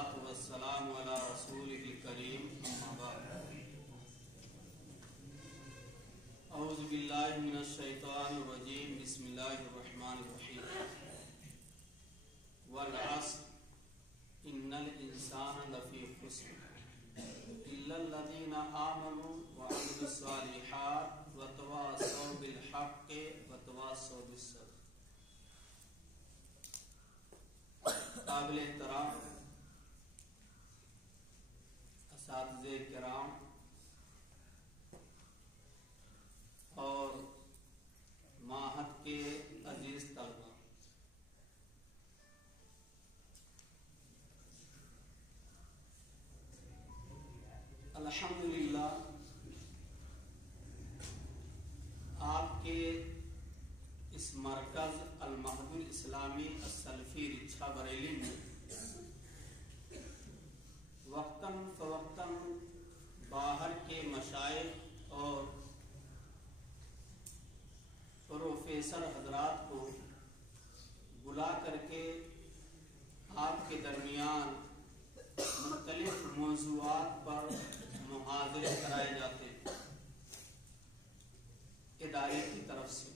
والصلاة والسلام على رسوله الكريم أما بعد أعوذ بالله من الشيطان الرجيم بسم الله الرحمن الرحيم والعصر إن الإنسان لفي خسر إلا الذين آمنوا وعملوا الصالحات وتواصوا بالحق وتواصوا بالصبر. قابل احترام اساتذہ کرام اور معہد کے عزیز طلبہ، الحمدللہ آپ کے اس مرکز المعہد الاسلامی السلفی رچھا بریلی میں وقتاً فوقتاً باہر کے مشائخ اور پروفیسر حضرات کو بلا کر کے آپ کے درمیان مختلف موضوعات پر محاضرے کرائے جاتے ہیں ادارے کی طرف سے۔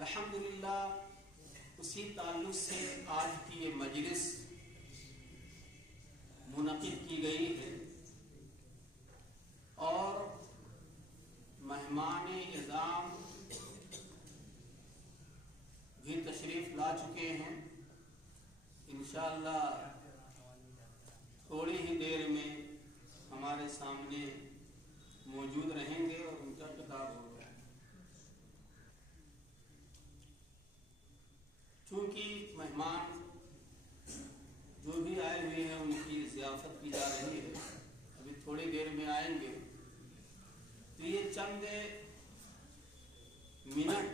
الحمدللہ اسی تعلق سے آج کی یہ مجلس منعقد کی گئی ہے اور مہمان اعظام بھی تشریف لا چکے ہیں۔ انشاءاللہ تھوڑی ہی دیر میں ہمارے سامنے موجود رہیں گے اور ان کا خطاب ہوگا۔ چونکہ مہمان جو بھی آئے ہوئے ہیں ان کی ضیافت کی جا رہی ہے، ابھی تھوڑی دیر میں آئیں گے، تو یہ چند منٹ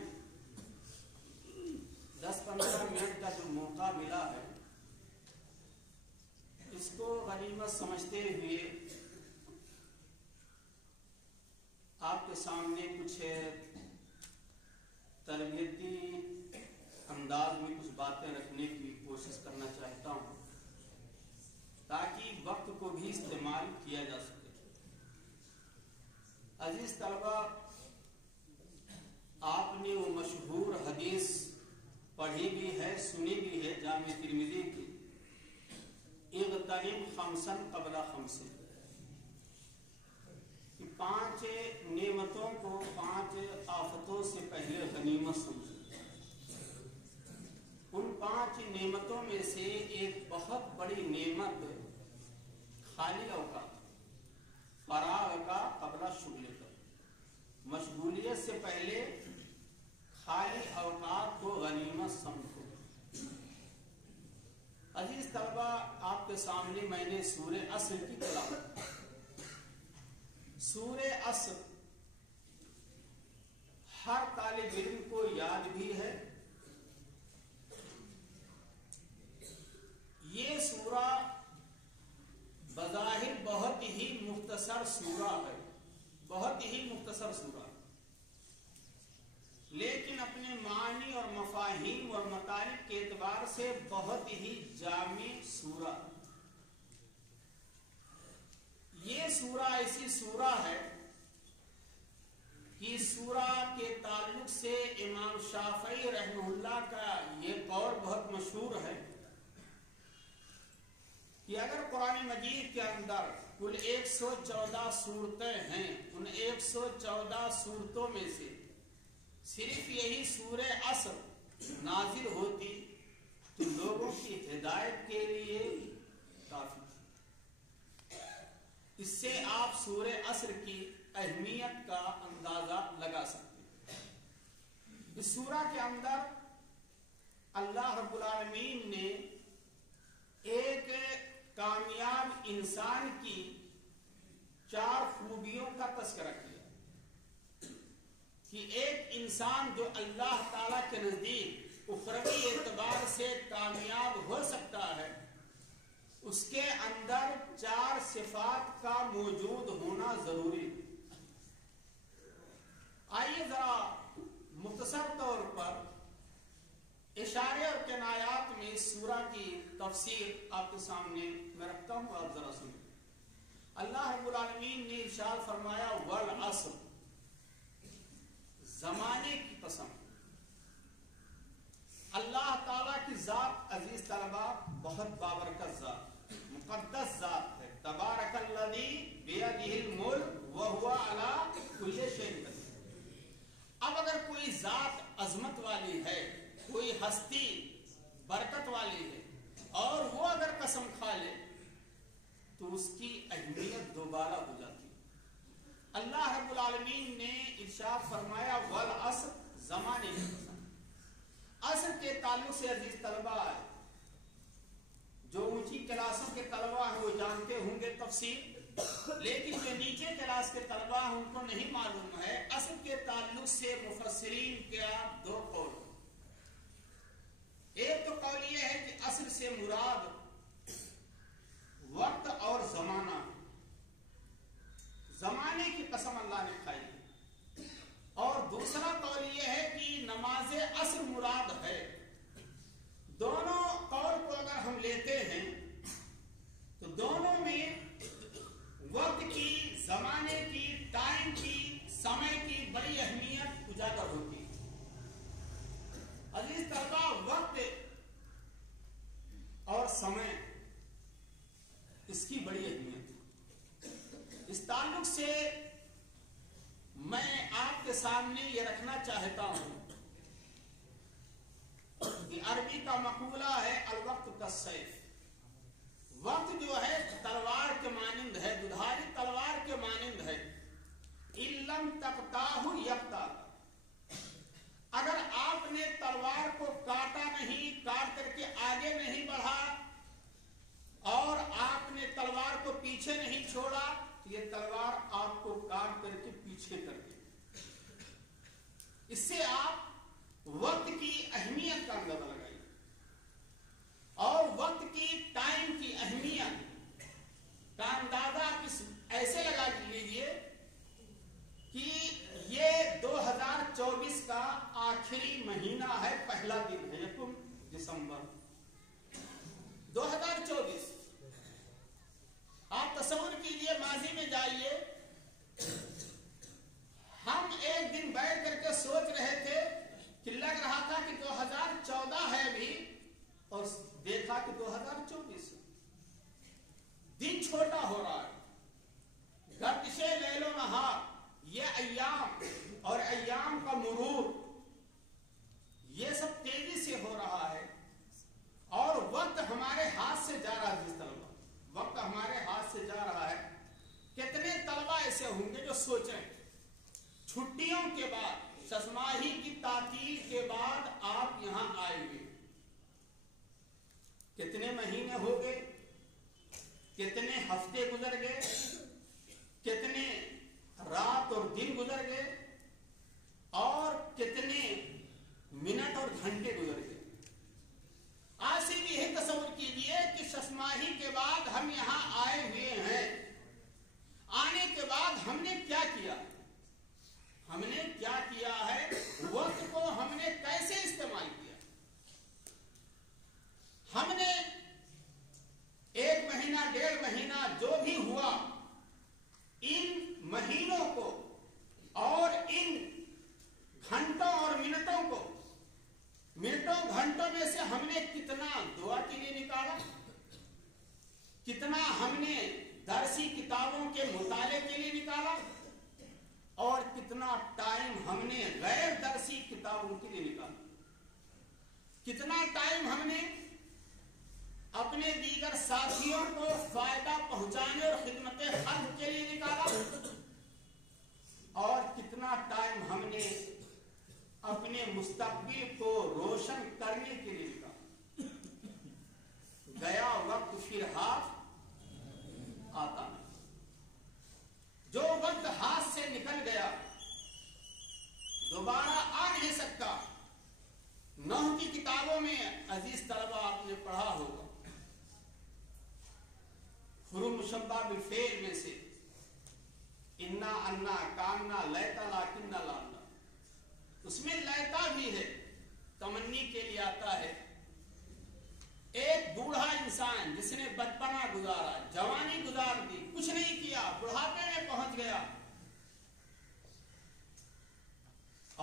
10-15 منٹ کا جو موقع ملا ہے اس کو غنیمت سمجھتے ہوئے آپ کے سامنے کچھ تربیتی انداز میں کچھ باتیں رکھنے کی کوشش کرنا چاہتا ہوں تاکہ وقت کو بھی استعمال کیا جا سکے۔ عزیز طلبہ، آپ نے وہ مشہور حدیث پڑھی بھی ہے، سنی بھی ہے، جامع ترمذی کی، اغتنم خمسا قبل خمس، کہ 5 نعمتوں کو 5 آفتوں سے پہلے غنیمت سمجھو۔ ان 5 نعمتوں میں سے ایک بہت بڑی نعمت خالی اوقات، فراغ کا قبل شغل کا، مشغولیت سے پہلے خالی اوقات کو غنیمت سمجھو۔ عزیز طلبہ، آپ کے سامنے میں نے سورہ عصر کی تلاوت، سورہ عصر ہر طالب علم کو یاد بھی ہے۔ یہ سورہ بظاہر بہت ہی مختصر سورہ ہے، بہت ہی مختصر سورہ، لیکن اپنے معنی اور مفاہیم اور مطالب کے اعتبار سے بہت ہی جامع سورہ۔ یہ سورہ ایسی سورہ ہے کہ سورہ کے تعلق سے امام شافعی رحمہ اللہ کا یہ قول بہت مشہور ہے کہ اگر قرآن مجید کے اندر کل 114 صورتیں ہیں، ان 114 صورتوں میں سے صرف یہی سورہ عصر نازل ہوتی تو لوگوں کی ہدایت کے لیے کافی تھی۔ اس سے آپ سورہ عصر کی اہمیت کا اندازہ لگا سکتے ہیں۔ اس سورہ کے اندر اللہ رب العالمین نے ایک کامیاب انسان کی 4 خوبیوں کا تذکرہ کیا کہ ایک انسان جو اللہ تعالی کے نزدیک اخروی اعتبار سے کامیاب ہو سکتا ہے، اس کے اندر 4 صفات کا موجود ہونا ضروری ہے۔ آئیے ذرا مختصر طور پر اس इशारे और किनायात में इस सूरा की तफसीर आपके सामने मैं रखता हूँ, आप जरा सुनिए। अल्लाह रब्बुल आलमीन ने इरशाद फरमाया वल अस्र, जमाने की कसम। अल्लाह ताला की जात अजीज तलबा बहुत बाबरकत जात, मुकद्दस जात है। तबारकल्लज़ी बियदिहिल मुल्क व हुवा अला कुल्ली शैइन कदीर। अब अगर कोई जात अजमत वाली है, कोई हस्ती बरकत वाली है, और वो अगर कसम खा ले तो उसकी अहमियत दोबारा हो जाती है। अल्लाह रब्बुल आलमीन ने इरशाद फरमाया वल अस्र, जमाने की कसम। अस्र के ताल्लुक से अजीज तलबा, जो ऊंची क्लासों के तलबा हैं वो जानते होंगे तफसीर, लेकिन जो नीचे क्लास के तलबा हैं उनको नहीं मालूम है। अस्र के ताल्लुक से मुफस्सिरीन के दो कौल। एक तो कौल ये है कि अस्र से मुराद वक्त और जमाना, जमाने की कसम अल्लाह ने खाई। और दूसरा कौल ये है कि नमाज अस्र मुराद है। दोनों कौल को अगर हम लेते हैं तो दोनों में वक्त की, जमाने की, टाइम की, समय की बड़ी अहमियत उजागर होती है। अजीज तलबा, वक्त और समय इसकी बड़ी अहमियत है। इस ताल्लुक से मैं आपके सामने ये रखना चाहता हूं कि अरबी का मकूला है अलवक्त कस्सैफ। वक्त जो है तलवार के मानिंद है, दुधारी तलवार के मानिंद है। इल्लम तकताहु यक्ता, अगर आपने तलवार को काटा नहीं, काट करके आगे नहीं बढ़ा और आपने तलवार को पीछे नहीं छोड़ा, ये तलवार आपको काट करके पीछे कर दे। इससे आप वक्त की अहमियत का अंदाजा लगाइए। और वक्त की, टाइम की अहमियत का अंदाजा ऐसे लगा लीजिए कि ये 2024 का आखिरी महीना है, पहला दिन है 1 दिसंबर 2024। आप तस्वीर कीजिए, माजी में जाइए। हम एक दिन बैठ करके सोच रहे थे कि लग रहा था कि 2014 है अभी, और देखा कि 2024। दिन छोटा हो रहा है, गर्दिशे लैलो नहार, ये अय्याम और अय्याम का मुरूर, ये सब तेजी से हो रहा है। और वक्त हमारे हाथ से जा रहा है। जिस तलबा, वक्त हमारे हाथ से जा रहा है। कितने तलबा ऐसे होंगे जो सोचें छुट्टियों के बाद, ससमाही की तातील के बाद आप यहां आएंगे, कितने महीने हो गए, कितने हफ्ते गुजर गए, कितने रात और दिन गुजर गए, और कितने मिनट और घंटे गुजर गए। आज से भी यही तस्वीर कीजिए कि ससमाही के बाद हम यहां आए हुए हैं। आने के बाद हमने क्या किया, हमने क्या किया है, वक्त को हमने कैसे इस्तेमाल किया। हमने 1 महीना, 1.5 महीना जो भी हुआ, इन महीनों को और इन घंटों और मिनटों को, मिनटों घंटों में से हमने कितना दुआ के लिए निकाला, कितना हमने दरसी किताबों के मुताले के लिए निकाला, और कितना टाइम हमने गैर दरसी किताबों के लिए निकाला, कितना टाइम हमने अपने दीगर साथियों को फायदा पहुंचाने और खिदमत खल्क के लिए निकाला, और कितना टाइम हमने अपने मुस्तकबिल को रोशन करने के लिए निकाला। गया वक्त फिर हाथ आता नहीं। जो वक्त हाथ से निकल गया दोबारा आ नहीं सकता। नहव की किताबों में अजीज तलबा आपने पढ़ा होगा, हुरूफ मुशब्बा बिल फेल में से इन्ना, अन्ना, कान्ना, लैता, लाकिन्ना, लान्ना, उसमें लैता भी है, तमन्नी के लिए आता है। एक बूढ़ा इंसान जिसने बचपना गुजारा, जवानी गुजार दी, कुछ नहीं किया, बुढ़ापे में पहुंच गया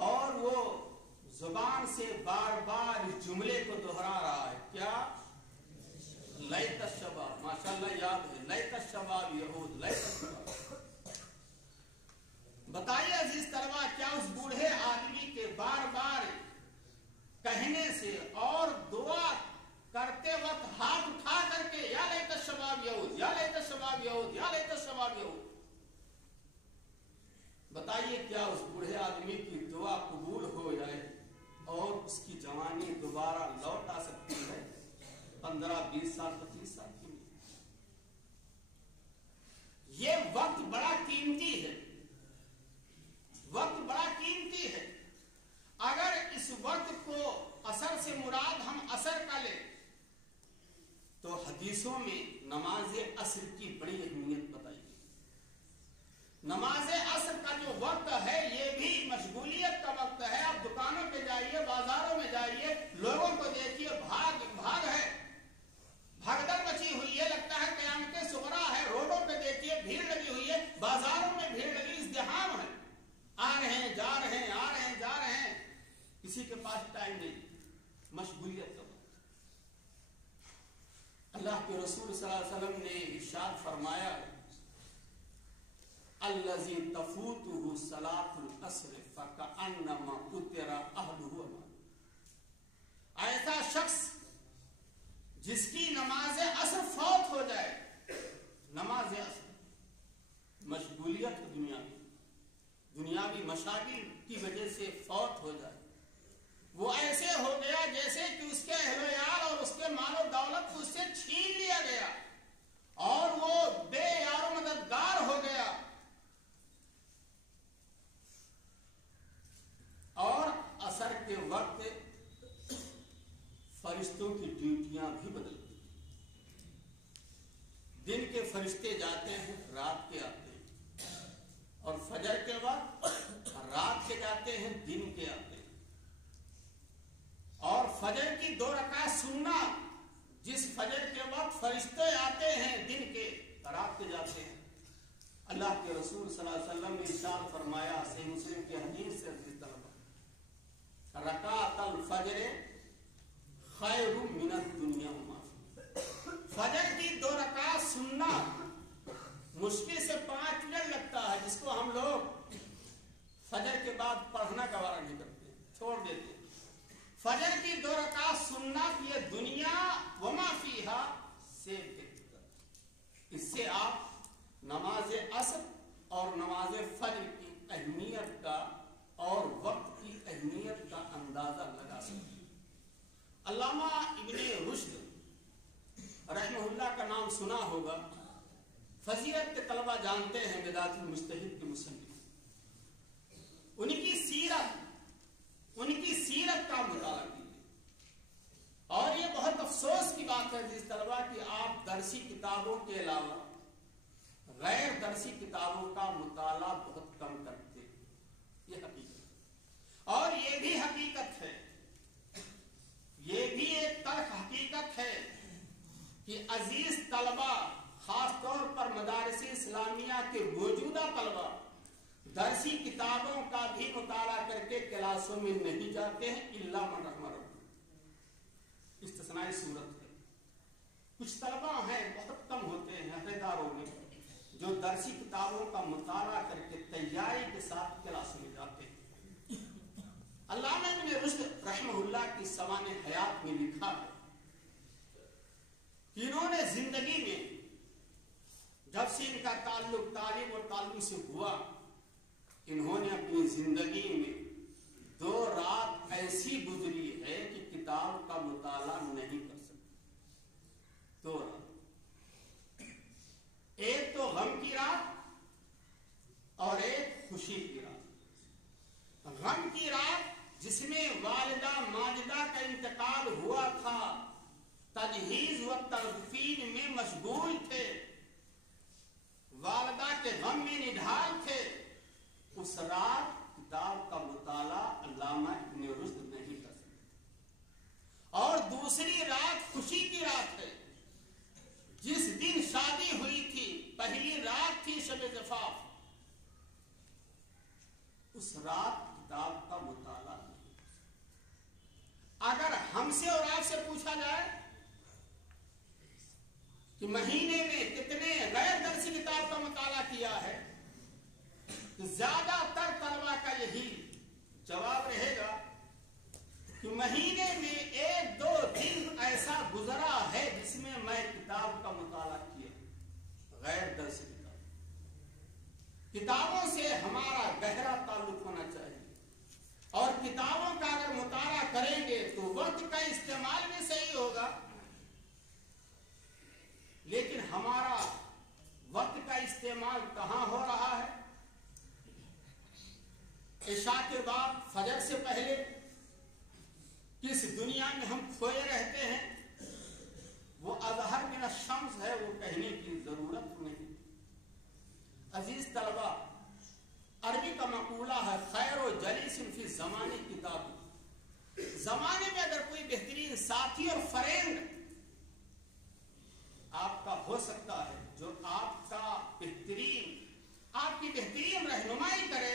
और वो जुबान से बार बार इस जुमले को दोहरा रहा है, क्या? लैत शबाब, माशाल्लाह याद है, लैत शबाब यहूद, लैत शबाब। बताइए अजीज तलबा, क्या उस बूढ़े आदमी के बार बार कहने से और दुआ करते वक्त हाथ उठा करके या लैत शबाब यहूद, या लैत शबाब यहूद, या लैत शबाब यहूद, बताइए क्या उस बूढ़े आदमी की दुआ कबूल हो जाए और उसकी जवानी दोबारा लौट आ सकती है 15, 20 साल, 25 साल की? ये वक्त बड़ा कीमती है, वक्त बड़ा कीमती है। अगर इस वक्त को असर से मुराद हम असर का ले तो हदीसों में नमाज असर की बड़ी अहमियत बताई गई। नमाज असर का जो वक्त है ये भी मशगूलियत का वक्त है। आप दुकानों पे जाइए, बाजारों में जाइए, लोगों को देखिए, भाग भाग है, भगदड़ मची हुई है, लगता है क़यामत सुगरा है। रोडों पे देखिए भीड़ लगी हुई है, बाजारों में भीड़ लगी, इज़्दिहाम है, आ रहे हैं, जा रहे हैं, आ रहे हैं, जा रहे हैं, किसी के पास टाइम नहीं, मशगूलियत का। अल्लाह के रसूल सल्लल्लाहु अलैहि वसल्लम ने इरशाद फरमाया, अल्लज़ी तफूतुहु सलातुल अस्र फकअन्नमा उतिरा अहलुहु। ऐसा शख्स जिसकी नमाज असर फौत हो जाए, नमाज असर मशगूलियत दुनियावी मशागिल की वजह से फौत हो जाए, वो ऐसे हो गया जैसे कि उसके अहलो-यार और उसके मालो दौलत को उससे छीन लिया गया और वो बेयारो मददगार हो गया। और असर के वक्त फरिश्तों की ड्यूटियां भी बदल गई। दिन के फरिश्ते जाते हैं, रात के आते हैं, और फजर के वक्त रात के जाते हैं, दिन के आते हैं। और फजर की 2 रकात सुन्ना, जिस फजर के वक्त फरिश्ते आते हैं, दिन के रात के जाते हैं। अल्लाह के रसूल सल्लल्लाहु अलैहि वसल्लम ने इरशाद फरमाया, सही मुस्लिम की हदीस से, रकातल फजर खैरुम मिनद दुनिया व मा फीहा। फजर की 2 रकात सुन्ना मुश्किल से 5 मिनट लगता है, जिसको हम लोग फजर के बाद पढ़ना गवारा नहीं करते, छोड़ देते। फजर की 2 रकात सुन्ना ये दुनिया व मा फीहा से बेहतर। इससे आप नमाज असर और नमाज फजर की अहमियत का और वक्त की अहमियत का अंदाजा लगा सकते हैं। अल्लामा इब्ने रुश्द रहमहुल्लाह का नाम सुना होगा, फजीलत के तलबा जानते हैं, बिदातुल मुज्तहिद के मुसन्निफ। उनकी सीरत का मुताला कीजिए। और ये बहुत अफसोस की बात है जिस तलबा की आप दरसी किताबों के अलावा गैर दरसी किताबों का मुताला बहुत कम करते, ये हकीकत। और ये भी हकीकत है, ये भी एक तल्ख हकीकत है कि अजीज तलबा, खास तौर पर मदारिस इस्लामिया के मौजूदा तलबा दरसी किताबों का भी मुताला करके क्लासों में नहीं जाते हैं, इल्ला मन रहमा रब्बुह। इस्तिस्नाई सूरत है। कुछ तलबा हैं, बहुत कम होते हैं अहदेदारों में, जो दरसी किताबों का मुताला करके तैयारी के साथ क्लासों में जाते हैं। अल्लामा इब्ने रुश्द रहमहुल्लाह की सवाने हयात में लिखा है कि इन्होंने जिंदगी में जब से इनका ताल्लुक तालीम और ताल्लुम से हुआ, इन्होंने अपनी जिंदगी में 2 रात ऐसी गुजरी है कि किताब का मुताला नहीं कर सकते। 2 रात, एक तो गम की रात और एक खुशी की रात। गम की रात जिसमें वालिदा माजिदा का इंतकाल हुआ था, तजहीज व तदफीन में मशगूल थे, वालिदा के गम में निढाल थे, उस रात किताब का मुताला अल्लामा इब्ने रुश्द नहीं कर सकते। اور دوسری رات خوشی کی رات ہے. جس دن شادی ہوئی تھی پہلی رات تھی شب زفاف، اس رات کتاب کا مطالعہ نہیں. اگر ہم سے اور آپ سے پوچھا جائے کہ مہینے میں کتنے غیر درسی کتاب کا مطالعہ کیا ہے، تو زیادہ تر طلبا کا یہی جواب رہے گا کہ مہینے میں 1-2 دن ایسا گزرا ہے جس میں میں کتاب کا مطالعہ کیا. غیر درسی کتابوں سے ہمارا گہرا تعلق ہونا چاہیے، اور کتابوں کا اگر مطالعہ کریں گے تو وقت کا استعمال بھی صحیح ہوگا. لیکن ہمارا وقت کا استعمال کہاں ہو رہا ہے؟ عشاء کے بعد، فجر سے پہلے کس دنیا میں ہم کھوئے رہتے ہیں وہ اظہر من الشمس ہے، وہ کہنے کی ضرورت نہیں. عزیز طلبا، عربی کا مقولہ ہے خیر و جلیس فی زمانے کتاب. زمانے میں اگر کوئی بہترین ساتھی اور فرینڈ آپ کا ہو سکتا ہے جو آپ کی بہترین رہنمائی کرے،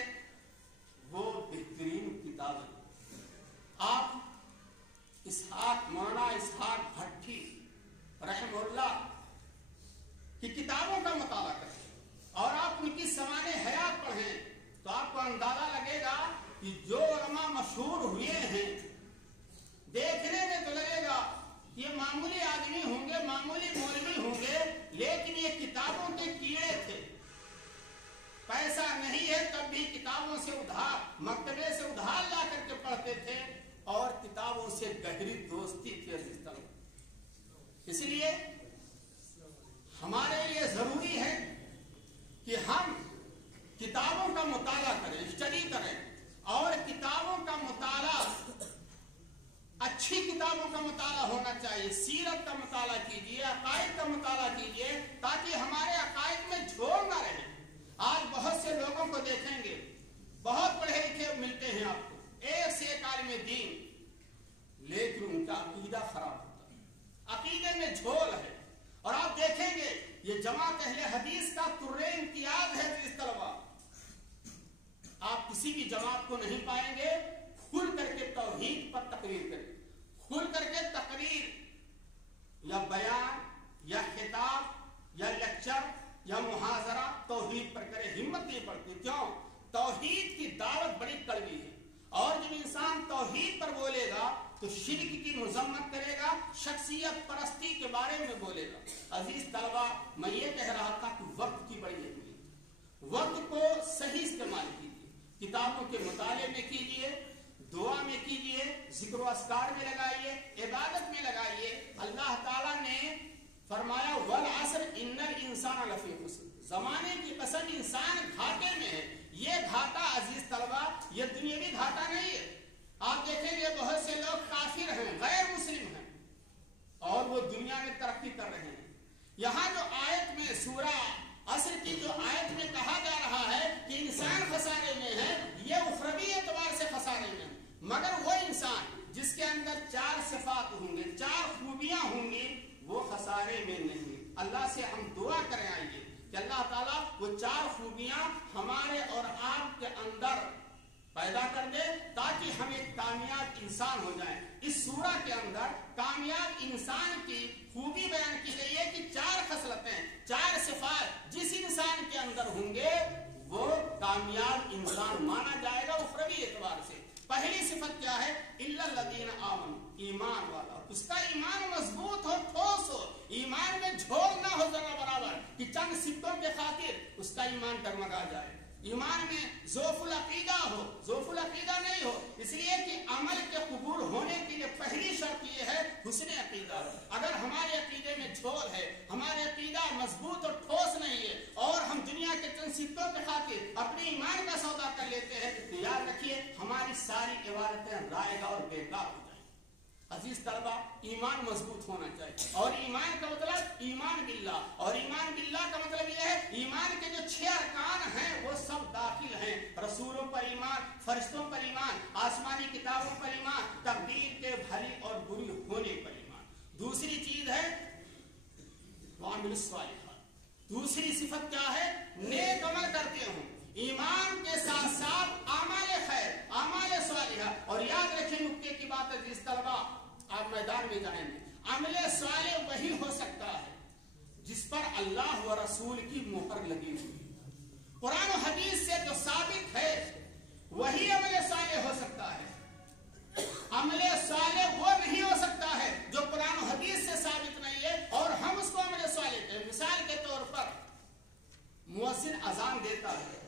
وہ بہترین کتاب ہے. آپ مولانا اسحاق بھٹی رحمہ اللہ کی کتابوں کا مطالعہ کریں اور آپ ان کی سوانح حیات پڑھیں تو آپ کو اندازہ لگے گا کہ جو علماء مشہور ہوئے ہیں، دیکھنے میں تو لگے گا یہ معمولی آدمی ہوں گے، معمولی مولوی ہوں گے، لیکن یہ کتابوں کے کیڑے تھے. پیسہ نہیں ہے تب بھی کتابوں سے ادھار، مکتبے سے ادھار لا کر کے پڑھتے تھے، اور کتابوں سے گہری دوستی تھی. عزیز طلبا، اس لیے ہمارے لیے ضروری ہے کہ ہم کتابوں کا مطالعہ کریں، اسٹڈی کریں، اور کتابوں کا مطالعہ اچھی کتابوں کا مطالعہ ہونا چاہیے. سیرت کا مطالعہ کیجیے، عقائد کا مطالعہ کیجیے، تاکہ ہمارے عقائد میں جھوڑ نہ رہے. آج بہت سے لوگوں کو دیکھیں گے، بہت پڑھے لکھے ملتے ہیں آپ کو، ایک سے ایک عالم دین، لیکن ان کا عقیدہ خراب ہوتا ہے، عقیدے میں جھول ہے. اور آپ دیکھیں گے یہ جماعت اہل حدیث کا طرے امتیاز ہے. اس طلبا، آپ کسی بھی جماعت کو نہیں پائیں گے کھل کر کے توحید پر تقریر کرے، کھل کر کے تقریر یا بیان یا خطاب یا لیکچر یا محاضرہ توحید پر کرے. ہمت نہیں پڑتی. کیوں؟ توحید کی دعوت بڑی کڑوی ہے، اور جب انسان توحید پر بولے گا تو شرک کی مذمت کرے گا، شخصیت پرستی کے بارے میں بولے گا. عزیز طلبا، میں یہ کہہ رہا تھا کہ وقت کی بڑی اہمیت، وقت کو صحیح استعمال کیجیے. کتابوں کے مطالعے میں کیجیے، دعا میں کیجیے، ذکر و اذکار میں لگائیے، عبادت میں لگائیے. اللہ تعالیٰ نے فرمایا والعصر ان الانسان لفی خسر، زمانے کی قسم انسان گھاٹے میں ہے. یہ گھاٹا عزیز طلبا یہ دنیاوی گھاٹا نہیں ہے. آپ دیکھیں گے بہت سے لوگ کافر ہیں، غیر مسلم ہیں، اور وہ دنیا میں ترقی کر رہے ہیں. یہاں جو آیت میں سورہ عصر کی جو آیت میں کہا جا رہا ہے کہ انسان خسارے میں ہے، یہ اخروی اعتبار سے خسارے میں ہے. مگر وہ انسان جس کے اندر 4 صفات ہوں گے، 4 خوبیاں ہوں گی، وہ خسارے میں نہیں. اللہ سے ہم دعا کریں آئیے کہ اللہ تعالیٰ وہ 4 خوبیاں ہمارے اور آپ کے اندر پیدا کر دے تاکہ ہم ایک کامیاب انسان ہو جائیں. اس سورہ کے اندر کامیاب انسان کی خوبی بیان کی گئی ہے کہ 4 خصلتیں، 4 صفات جس انسان کے اندر ہوں گے وہ کامیاب انسان مانا جائے گا اخروی اعتبار سے. پہلی صفت کیا ہے؟ الا الذین آمنوا، ایمان والا. اس کا ایمان مضبوط ہو، ٹھوس ہو، ایمان میں جھوڑ نہ ہو ذرا برابر کہ چند سکوں کے خاطر اس کا ایمان ڈگمگا جائے. ایمان میں ذوف العقیدہ ہو، ذوف العقیدہ نہیں ہو. اس لیے کہ عمل کے قبول ہونے کے لیے پہلی شرط یہ ہے حسن عقیدہ. اگر ہمارے عقیدے میں جھول ہے، ہمارے عقیدہ مضبوط اور ٹھوس نہیں ہے، اور ہم دنیا کے چند سکوں کے خاطر اپنے ایمان کا سودا کر لیتے ہیں، تو یاد رکھیے ہماری ساری عبادتیں رائے گا اور بیکار ہو جائیں. عزیز طلبا، ایمان مضبوط ہونا چاہیے. اور ایمان کا مطلب ایمان باللہ، اور ایمان باللہ کا مطلب یہ ہے ایمان کے جو 6 ارکان ہیں وہ سب داخل ہیں. रसूलों पर ईमान, फरिश्तों पर ईमान, आसमानी किताबों पर ईमान, तकदीर के भली और बुरी होने पर ईमान। दूसरी चीज है वामिलुस सालिहात। दूसरी सिफत क्या है? नेक अमल करते हो। ईमान के साथ साथ आमाले खैर, आमाले सालिहा। और याद रखें नुक्ते की बात है, जिस तलबा आप मैदान में जाएंगे, अमले साले वही हो सकता है जिस पर अल्लाह व रसूल की मोहर लगी हुई। कुरान और हदीस से जो साबित है वही अमले साले हो सकता है। अमले साले वो नहीं हो सकता है जो कुरान और हदीस से साबित नहीं है और हम उसको अमले साले कहते हैं। मिसाल के तौर पर मुअज्जिन अजान देता है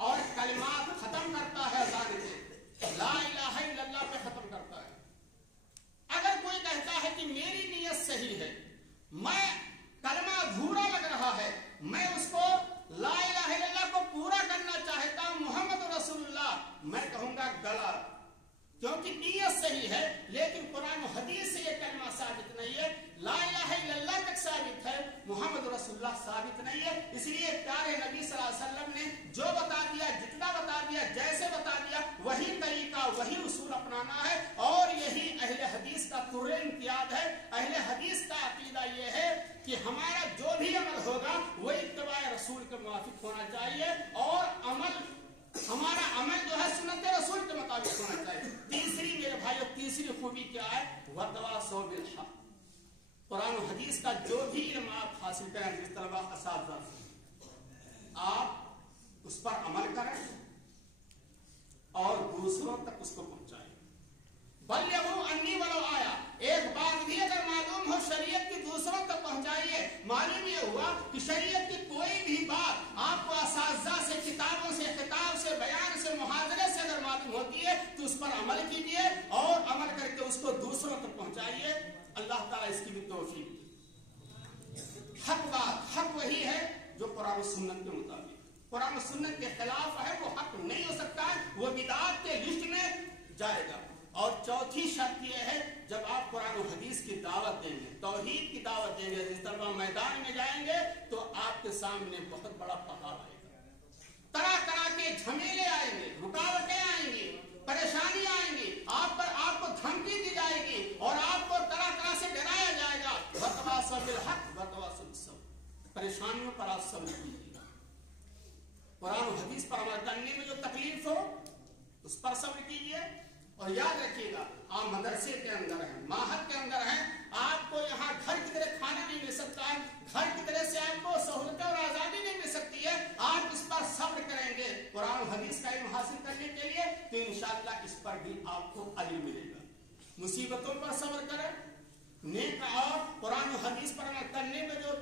और कलिमात खत्म करता है, अजान से ला इलाहा इल्लल्लाह पे खत्म करता है। अगर कोई कहता है कि मेरी नीयत सही है, मैं कलमा अधूरा लग रहा है, मैं उसको ला इलाहा इल्लल्लाह को पूरा करना चाहता हूं, मोहम्मद रसूलुल्लाह, मैं कहूंगा गलत, क्योंकि नीयत सही है लेकिन कुरान और हदीस से ये कलमा साबित नहीं है। ला इलाहा इल्लल्लाह तक साबित है, मोहम्मद रसूलुल्लाह साबित नहीं है। इसलिए प्यारे नबी सल्लल्लाहु अलैहि वसल्लम ने जो बता दिया, जितना बता दिया, जैसे बता दिया, वही तरीका, वही उसूल अपनाना है। और यही अहले हदीस का तुर्रे इम्तियाज है। अहले हदीस का अकीदा ये है कि हमारा जो भी अमल होगा वो इत्तिबा रसूल के मुवाफिक होना चाहिए और हमारा अमल जो है सुन्नत रसूल के मुताबिक होना चाहिए। तीसरी मेरे भाइयों, तीसरी खूबी क्या है? वतवासौ बिल हक। कुरान और हदीस का जो भी इल्म आप हासिल करें, जिस तलबा असातिज़ा आप उस पर अमल करें और दूसरों तक उसको पहुंचाएं। बल्लिगू अन्नी वलो आया। एक बात भी अगर मालूम हो शरीयत की, दूसरों तक पहुंचाइए। मालूम ये हुआ कि शरीयत की कोई भी बात आपको असातिज़ा से, किताबों से, किताब से, बयान से, मुहादरे से अगर मालूम होती है तो उस पर अमल कीजिए और अमल करके उसको दूसरों तक पहुंचाइए। अल्लाह ताला इसकी भी तौफीक दे। हक बात, हक वही है जो कुरान और सुन्नत के मुताबिक, कुरान और सुन्नत के खिलाफ है वो हक नहीं हो सकता है, वो बिदअत के लिस्ट में जाएगा। और चौथी शर्त यह है, जब आप कुरान और हदीस की दावत देंगे, तौहीद की दावत देंगे, जिस तरह मैदान में जाएंगे तो आपके सामने बहुत बड़ा पहाड़ आएगा, तरह तरह के झमेले आएंगे, रुकावटें आएंगी, परेशानी आएंगी, आपको धमकी दी जाएगी और आपको तरह तरह से डराया जाएगा। वतवासौ बिल हक वतवासौ बिस सब्र। परेशानियों पर आप सब्र कीजिएगा। कुरान और हदीस पर अमल करने में जो तकलीफ हो उस पर सब्र कीजिए। और याद रखिएगा, आप मदरसे के अंदर हैं, माहद के अंदर हैं, आपको यहाँ घर की तरह खाना नहीं मिल सकता है, घर की तरह से आपको सहूलतें और आजादी नहीं मिल सकती है। आप इस पर सब्र करेंगे कुरान और हदीस का इल्म हासिल करने के लिए, तो इंशाअल्लाह इस पर भी आपको अजर मिलेगा। मुसीबतों पर सब्र करें, नेक और कुरान और हदीस पर अमल करने में जो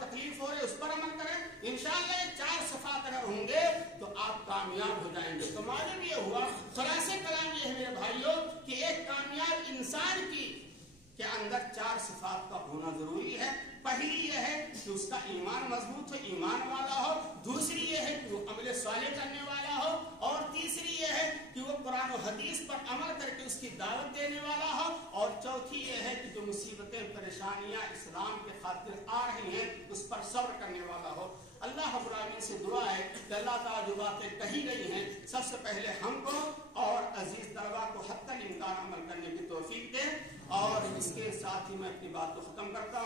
तकलीफ हो रही है उस पर अमल करें। इंशाअल्लाह ये 4 सिफात अगर होंगे तो आप कामयाब हो जाएंगे। तो मालूम ये हुआ, खुलासे कलाम ये है मेरे भाइयों कि एक कामयाब इंसान के अंदर 4 सिफात का होना जरूरी है। पहली यह है कि उसका ईमान मजबूत हो, ईमान वाला हो। दूसरी यह है कि वो अमल साले करने वाला हो। और तीसरी यह है कि वो कुरान और हदीस पर अमल करके उसकी दावत देने वाला हो। और चौथी यह है कि जो मुसीबतें, परेशानियां इस्लाम के खातिर आ रही हैं उस पर सब्र करने वाला हो। अल्लाह रब्बुल आलमीन से दुआ है कि अल्लाह ताला जो बातें कही गई हैं सबसे पहले हमको और अजीज तलबा को हत्तल इम्कान अमल करने की तौफीक दे। और इसके साथ ही मैं अपनी बात को खत्म करता हूँ।